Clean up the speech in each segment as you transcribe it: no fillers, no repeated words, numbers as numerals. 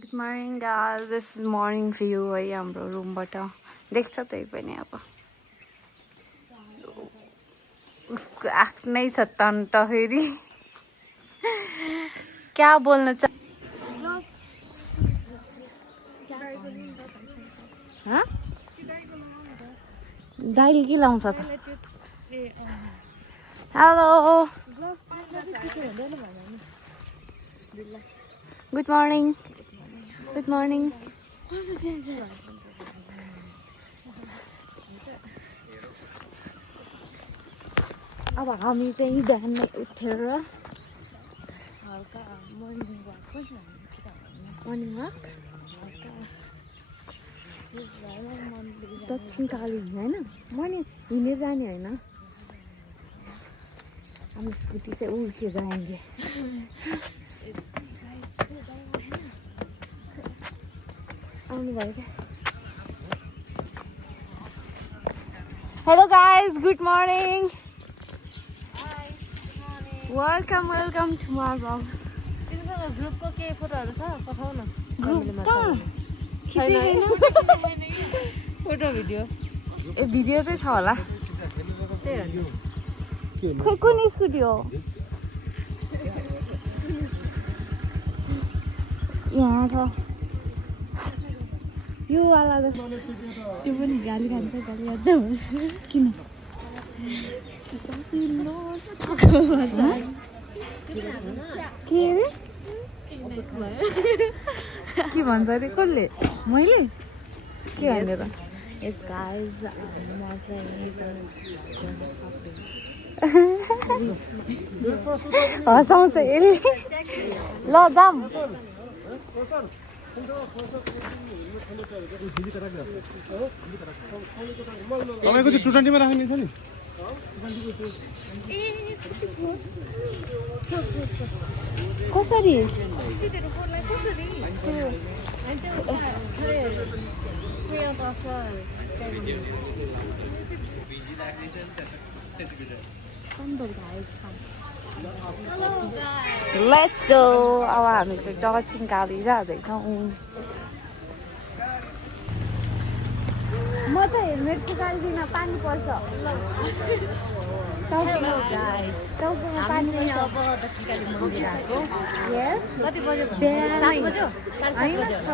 Good morning guys. This is morning view है हाम्रो रुमबाट देख्छ त्यही पनि अब उसको आफ्नै छ तन्ट फेरि क्या बोल्न दाइले के लाउँछ त hello good morning good morning अब हामी चाहिँ बिहान उठेर हल्का मर्निङ वाक दक्षिण काली होइन मर्निङ हिँडेर जाने होइन हम स्कूटी से उड़ के जाएंगे hello guys good morning welcome to my blog ग्रुपको के फोटोहरू छ पठाउ न फोटो भिडियो ए भिडियो चाहिँ छ होला खोइ कुन स्कुटी हो यहाँ छ यो वाला त त्यो पनि गाली खान्छ किन के भन्छ अरे कसले मैले के भनेर यस गाइस म चाहिँ हँसाउँछ यसले ल जाम तपाईको त्यो 220 मा राख्ने छ नि कसरी लेट्स गो अब हामी चाहिँ दक्षिण काली जाँदैछौँ म त हेलमेट निकाल्दिनँ पानी पर्छ टाउकोमा पानी पर्छ अब दक्षिण काली मन्दिर आएको यस कति बजे बिहान 7 बजे 6 बजे 6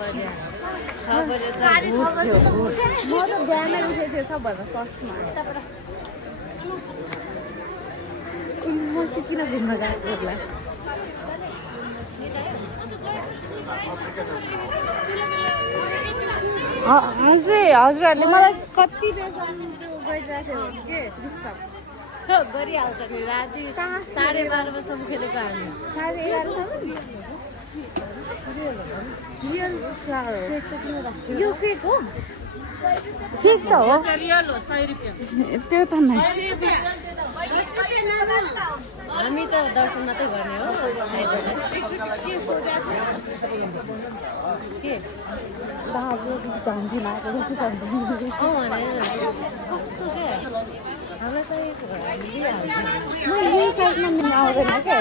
बजे त म त बिहानै उठेको थियो सबभन्दा फर्स्टमा म सिकिन घुम्न गएको होला हजुरहरूले मलाई कति बेरसम्म गइरहेको थियो के डिस्टर्ब गरिहाल्छ नि राति 12:30 बजीसम्म खेलेको हामी 11:30 यो फेक हो फेक त हो त्यो त नै हामी त दर्शन मात्रै गर्ने हो के बाबु जान्दिनँ कस्तो के हामीलाई त म यो साइडमा मिल्न आउँदैन क्या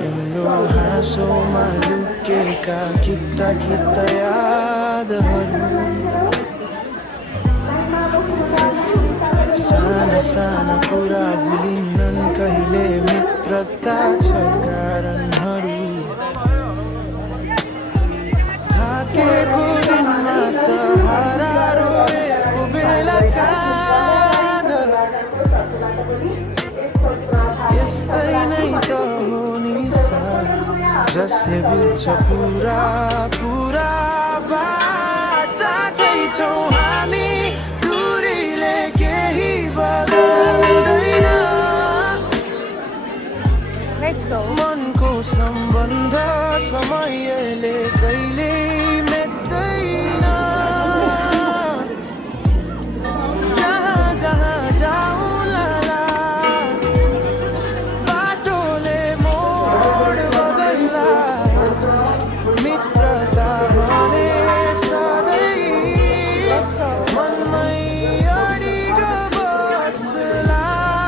तिम्रो हाँसोमा लुकेका किता यादहरू साना साना कुरा भुलिन्नन् कहिले मित्रता छ कारणहरू थाकेको दिनमा सहारा रोएको बेला काँध यस्तै नै त हो नि जसले बुझ्छ पुरा पुरा बात साथै छौँ हामी दूरीले केही बदल्दैन मनको सम्बन्ध समयले कहिले मेट्दैन जहाँ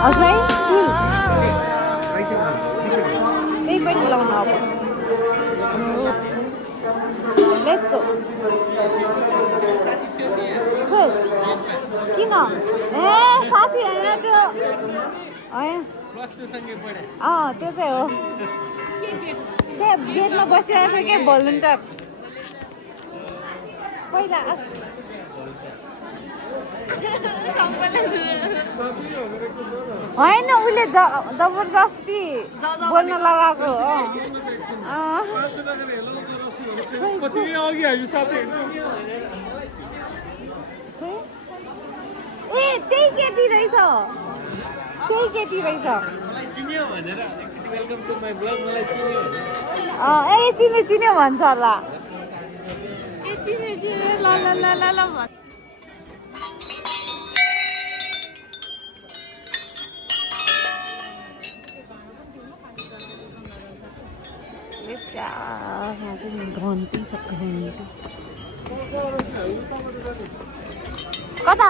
हजुर फुल त्यही पनि लाउनु अब लेट्स गो किन ए साथी होइन त्यो त्यो चाहिँ हो त्यहाँ गेटमा बसिरहेको छ के भोलिन्टियर पहिला होइन उसले जबरजस्ती बोल्न लगाएको ए त्यही केटी रहेछ ए चिन्यो भन्छ होला घन्टी छ कता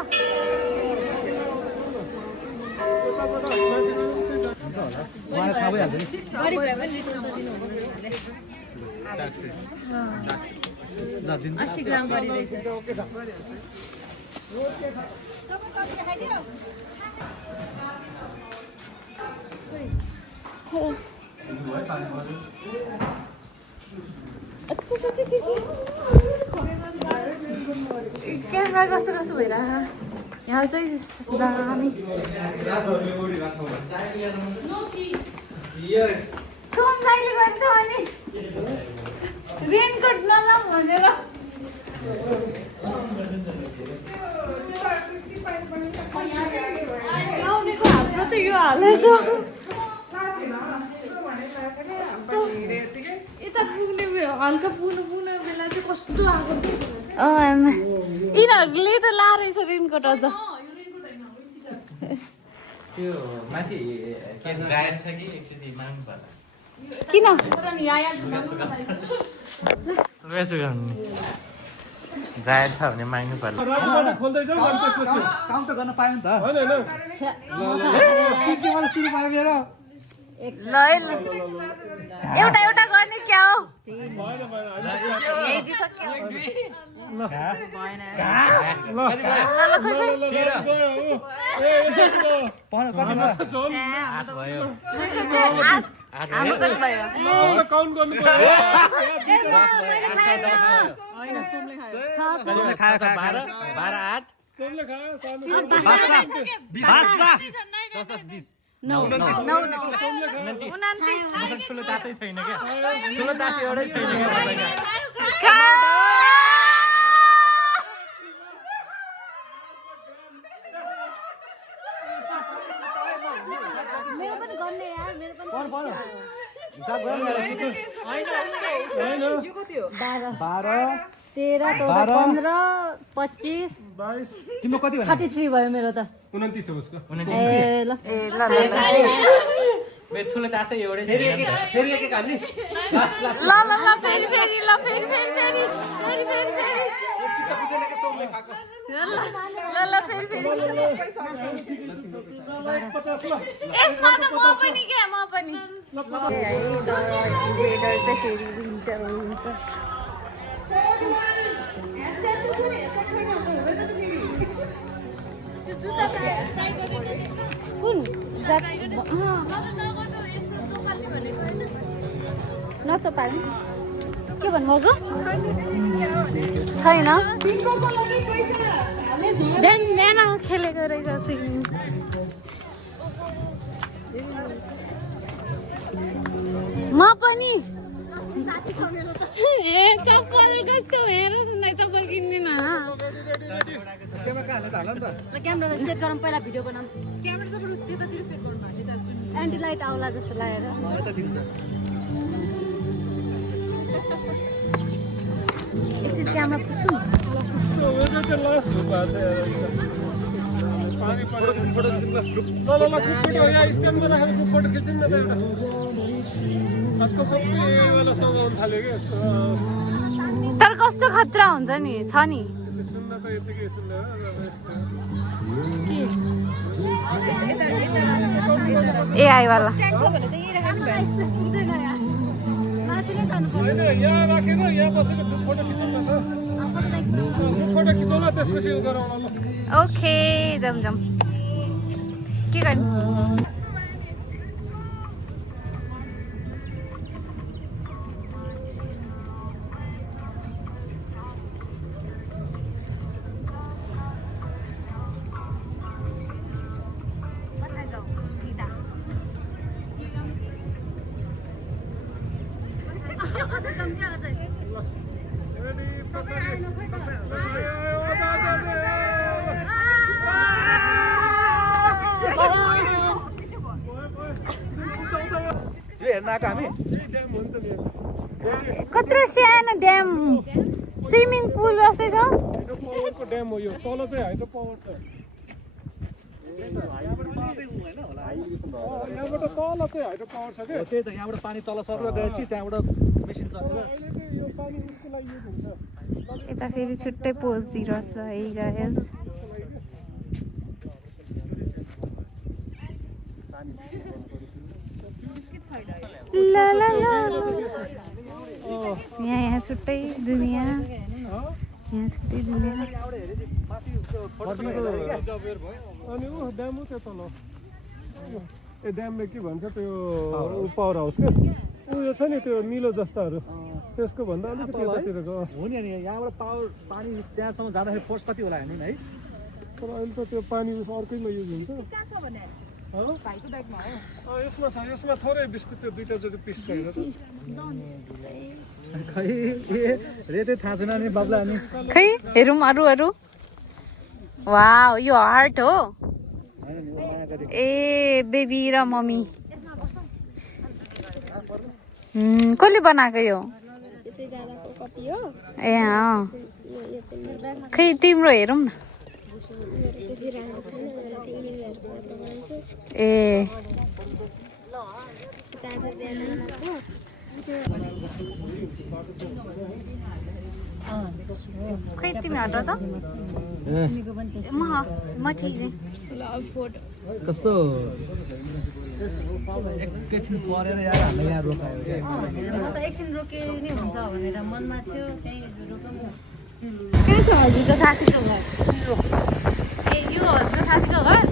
क्यामेरा कस्तो भइरहेको यहाँ चाहिँ दामी रेनकोट नलाऊ भनेर आउनेको हाम्रो त यो हालेछ यता पुग्ने हल्का पुग्ने बेला चाहिँ कस्तो आएको यिनीहरूले त लारहेछ रेनकोट अझ त्यो माथि के ड्रायर छ कि एकचोटि माग्नु पर्ला किन ड्रायर छ भने माग्नु पर्ला काम त गर्न पायो नि त एउटा गर्ने क्या हो ठुलो दासै छैन क्या ठुलो दास एउटै छैन मेरो पनि गर्ने यार मेरो पनि 13 14 15 22 तिम्रो कति भयो 33 भयो मेरो त 29 हो उसको ए ल मेरो ठुलो दासै एउटै फेरि एक हाल्ने लास्ट ल फेरि यसमा त म पनि के म पनि वेदर चाहिँ फेरि विन्टर हुन्छ कुन नचपाल के भन्नुभएको छैन बिहान खेलेको रहेछ स्विमिङ म पनि ए चप्पल कस्तो हेर सुन्दै चप्पल किन्दिन ल क्यामेरा सेट गरौँ पहिला भिडियो बनाऊँ एन्टी लाइट आउला जस्तो लागेर एकचोटि क्यामेरा पुस्छौँ तर कस्तो खतरा हुन्छ नि छ नि के एआई वाला स्ट्यान्ड छ भने त यही राखेको भए स्पेस पुग्दैन यहाँ माथि नै जानु पर्छ यहाँ राखेर यहाँ बसेर फोटो खिचौँ न त फोटो खिचौँ न त्यसपछि उ गरौँ ल ओके जाम जाम के गर्ने यो हेर्न आएको हामी कत्रो सानो ड्याम स्विमिङ पुल जस्तै छ पावरको ड्याम हो यो तल चाहिँ हाइड्रो पावर छ यहाँबाट तल चाहिँ हाइड्रो पावर छ क्या त्यही त यहाँबाट पानी तल सरेर गएपछि त्यहाँबाट मेसिन चलेर अहिले चाहिँ यो पानी उसको लागि युज हुन्छ यता फेरि छुट्टै पोज दिइरहेछ है गाइस ला ला ला यहाँ छुट्टै दुनियाँ यहाँ छुट्टै दुनियाँ अनि ऊ ड्याम हो त्यो तल ए ड्यामले के भन्छ त्यो पावर हाउस क्या उयो छ नि त्यो निलो जस्ताहरू त्यसको भन्दा अलिकति यतातिरको हो नि अनि यहाँबाट पावर पानी त्यहाँसम्म जाँदाखेरि फोर्स कति होला हेर्नु न है तर अहिले त त्यो पानी अर्कैमा युज हुन्छ यसमा छ यसमा थोरै बिस्कुट त्यो दुईटा जति पिस छ हेर त खै रेतै थाहा छैन नि बाबुला अनि खै हेरौँ अरू वाउ यो हार्ट हो ए बेबी र मम्मी कसले बनाएको यो ए अँ खै तिम्रो हेरौँ न ए खै तिमी हट त म ठिक कस्तो एकैछिन परेर यार हामीले यहाँ रोकायो म त एकछिन रोके नै हुन्छ भनेर मनमा थियो त्यही रोकौँ कहाँ छ हजुरको साथीको घर ए यो हजुरको साथीको घर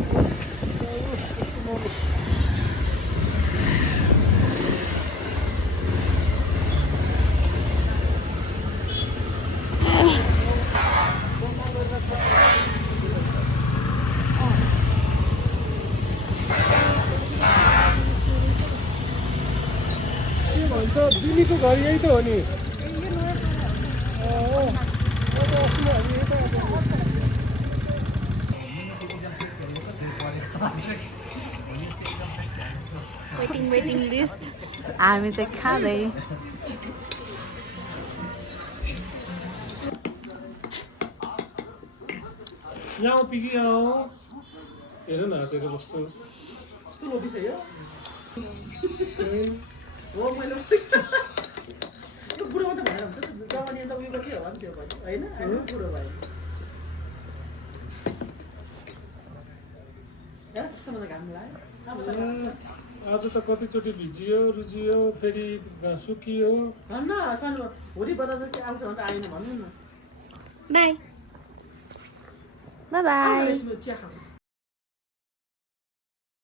भन्छ दिदीको घर यही त हो नि वेटिङ लिस्ट हामी चाहिँ खाँदै यहाँ पिगी आऊ हेर न हातेर कस्तो आज त कतिचोटि भिजियो रुजियो फेरि सुकियो बाई बाई